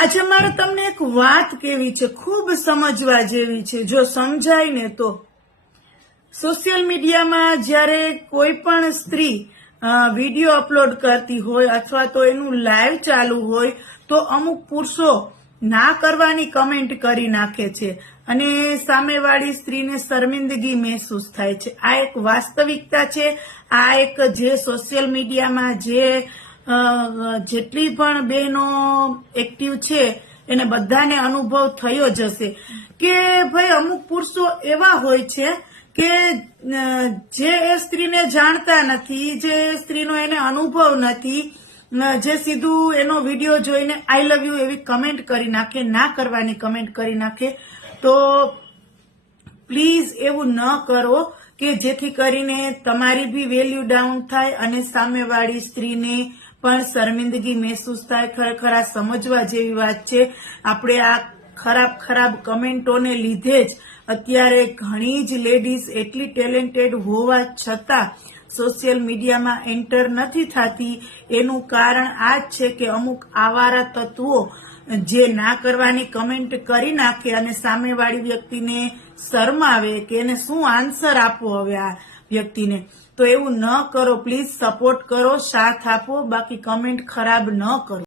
આજે મારે તમને એક વાત કહેવી છે, ખૂબ સમજવા જેવી છે. જો સમજાય ને તો સોશિયલ મીડિયામાં જ્યારે કોઈ પણ સ્ત્રી વિડીયો અપલોડ કરતી હોય અથવા તો એનું લાઈવ ચાલુ હોય તો અમુક પુરુષો ના કરવાની કમેન્ટ કરી નાખે છે અને સામેવાળી સ્ત્રીને શર્મિંદગી મહેસૂસ થાય છે. આ એક વાસ્તવિકતા છે. આ એક જે સોશિયલ મીડિયામાં જેટલી પણ બહેનો એક્ટિવ છે એને બધાને અનુભવ થયો જ હશે કે ભાઈ અમુક પુરુષો એવા હોય છે કે જે એ સ્ત્રીને જાણતા નથી, જે સ્ત્રીનો એને અનુભવ નથી, જે સીધું એનો વિડીયો જોઈને આઈ લવ યુ એવી કમેન્ટ કરી નાખે, ના કરવાની કમેન્ટ કરી નાખે. તો પ્લીઝ એવું ન કરો કે જેથી કરીને તમારી બી વેલ્યુ ડાઉન થાય અને સામેવાળી સ્ત્રીને પણ શર્મિંદગી મહેસૂસ થાય. ખરેખર આ સમજવા જેવી વાત છે. આપણે આ ખરાબ કમેન્ટોને લીધે જ અત્યારે ઘણી જ લેડીઝ એટલી ટેલેન્ટેડ હોવા છતાં સોશિયલ મીડિયામાં એન્ટર નથી થતી. એનું કારણ આ જ છે કે અમુક આવારા તત્વો જે ના કરવાની કમેન્ટ કરી નાખે અને સામેવાળી વ્યક્તિને શરમાવે કે એને શું આન્સર આપવો હવે આ વ્યક્તિને. તો એવું ન કરો પ્લીઝ. સપોર્ટ કરો, સાથ આપો, બાકી કમેન્ટ ખરાબ ન કરો.